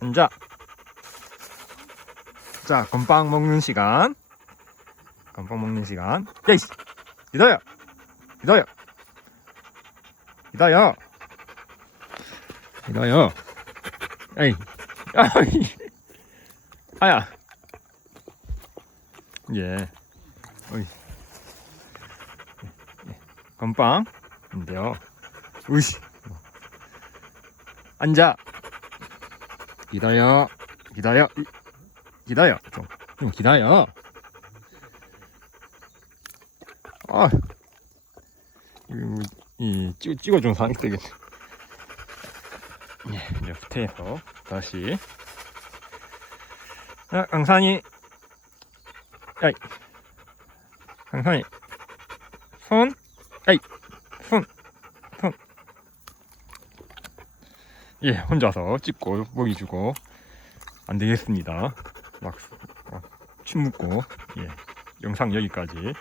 앉아. 자, 건빵 먹는 시간. 건빵 먹는 시간. 야, 이씨. 기다려. 기다려. 기다려. 기다려. 에이. 아이. 아야. 예. 어이. 예. 건빵인데요. 으이씨. 앉아. 기다려. 기다려. 이- 기다려. 좀, 좀 기다려. 아. 뭐, 이 찍, 찍어준 사람이. 예, 이제 후퇴해서 다시. 야, 강산이. 야이. 강산이. 손. 야이. 손. 손. 예, 혼자서 찍고 먹이 주고 안 되겠습니다. 막, 막, 침 묻고 예, 영상 여기까지.